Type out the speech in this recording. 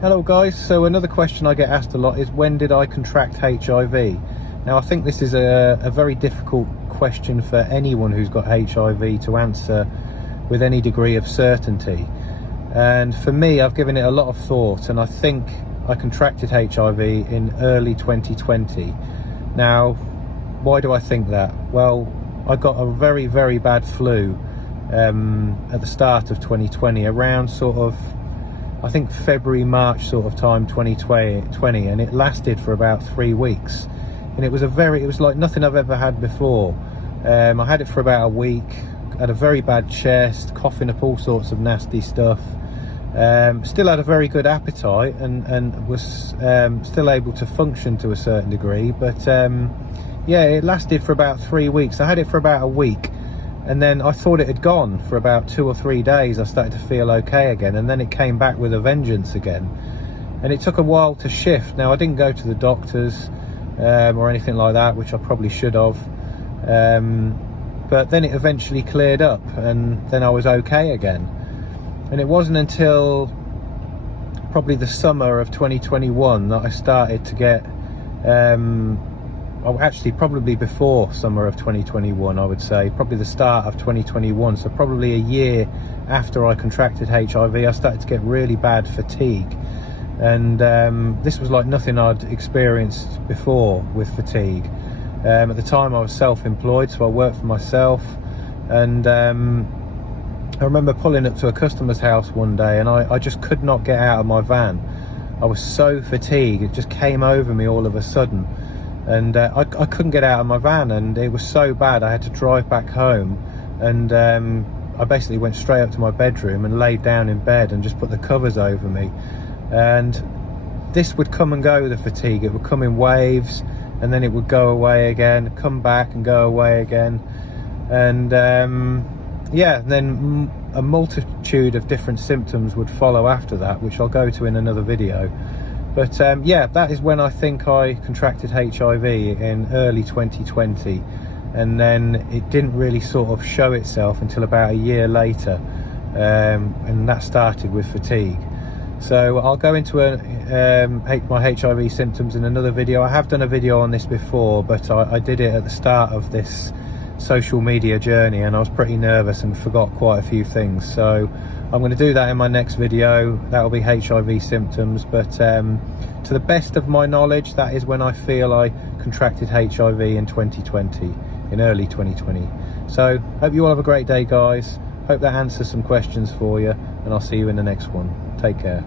Hello guys, so another question I get asked a lot is when did I contract HIV? Now I think this is a very difficult question for anyone who's got HIV to answer with any degree of certainty. And for me, I've given it a lot of thought, and I think I contracted HIV in early 2020. Now, why do I think that? Well, I got a very, very bad flu at the start of 2020, around sort of, I think February, March sort of time 2020, and it lasted for about 3 weeks. And it was like nothing I've ever had before. I had it for about a week, had a very bad chest, coughing up all sorts of nasty stuff. Still had a very good appetite and was still able to function to a certain degree. But yeah, it lasted for about 3 weeks. I had it for about a week. And then I thought it had gone for about 2 or 3 days. I started to feel okay again, and then it came back with a vengeance again. And it took a while to shift. Now, I didn't go to the doctors or anything like that, which I probably should have. But then it eventually cleared up, and then I was okay again. And it wasn't until probably the summer of 2021 that I started to get actually probably before summer of 2021, I would say, probably the start of 2021, so probably a year after I contracted HIV, I started to get really bad fatigue. And this was like nothing I'd experienced before with fatigue. At the time I was self-employed, so I worked for myself, and I remember pulling up to a customer's house one day, and I just could not get out of my van. I was so fatigued, it just came over me all of a sudden. And I couldn't get out of my van, and it was so bad I had to drive back home. And I basically went straight up to my bedroom and laid down in bed and just put the covers over me. And this would come and go, the fatigue. It would come in waves, and then it would go away again, come back and go away again. And yeah, then a multitude of different symptoms would follow after that, which I'll go to in another video. But yeah, that is when I think I contracted HIV, in early 2020. And then it didn't really sort of show itself until about a year later. And that started with fatigue. So I'll go into my HIV symptoms in another video. I have done a video on this before, but I did it at the start of this social media journey, and I was pretty nervous and forgot quite a few things. So I'm going to do that in my next video. That will be HIV symptoms, but to the best of my knowledge, that is when I feel I contracted HIV in 2020, in early 2020. So hope you all have a great day, guys. Hope that answers some questions for you, and I'll see you in the next one. Take care.